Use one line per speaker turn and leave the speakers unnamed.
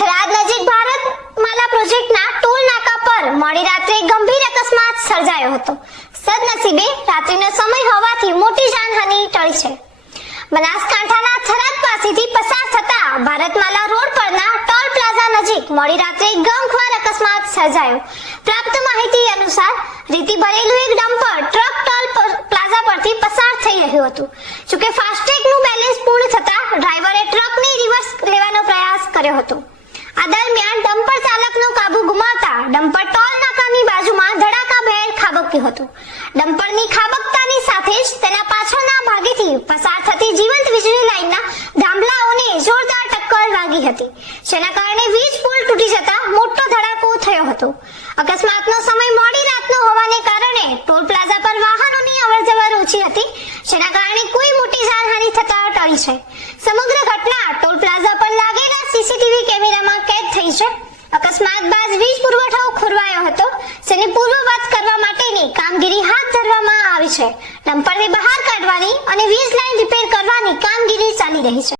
થરાદ નજીક ભારત માલા પ્રોજેક્ટના ટોલ નાકા પર મોડી રાત્રે ગંભીર અકસ્માત સર્જાયો હતો સદનસીબે રાત્રિનો સમય હોવાથી મોટી જાનહાનિ ટળી છે બનાસકાંઠાના થરાદ પાસેથી પસાર થતા ભારતમાલા રોડ પરના ટોલ પ્લાઝા નજીક મોડી રાત્રે ગમખ્વાર અકસ્માત સર્જાયો પ્રાપ્ત માહિતી અનુસાર રીતિ ભરેલું એક ડમ્પર ટ્રક ટોલ પ્લાઝા પરથી પસાર થઈ રહ્યું હતું જોકે ફાસ્ટેગનું બેલેન્સ પૂર્ણ થતા ડ્રાઈવરે ટ્રકની રિવર્સ લેવાનો પ્રયાસ કર્યો હતો દરમિયાન ડમ્પર ચાલકનો કાબુ ગુમાવતા ડમ્પર ટોલ નાકાની બાજુમાં ધડાકાભેર ખાબક્યું હતું ડમ્પરની ખાબકતાની સાથે જ તેના પાછળના ભાગેથી પસાર થતી જીવંત વીજળી લાઇનના થાંભલાઓને જોરદાર ટક્કર વાગી હતી જેના કારણે વીજ પુલ તૂટી જતા મોટો ધડાકો થયો હતો અકસ્માતનો સમય મોડી રાતનો હોવાને કારણે ટોલ પ્લાઝા પર વાહનોની અવરજવર ઓછી હતી જેના કારણે કોઈ મોટી જાનહાનિ થતા ટળી છે સમગ્ર ઘટના ટોલ પ્લાઝા અકસ્માત બાદ વીજ પુરવઠો ખોરવાયો હતો જેની પૂર્વવત કરવા માટેની કામગીરી હાથ ધરવામાં આવી છે ડમ્પરને બહાર કાઢવાની અને વીજ લાઇન રિપેર કરવાની કામગીરી ચાલી રહી છે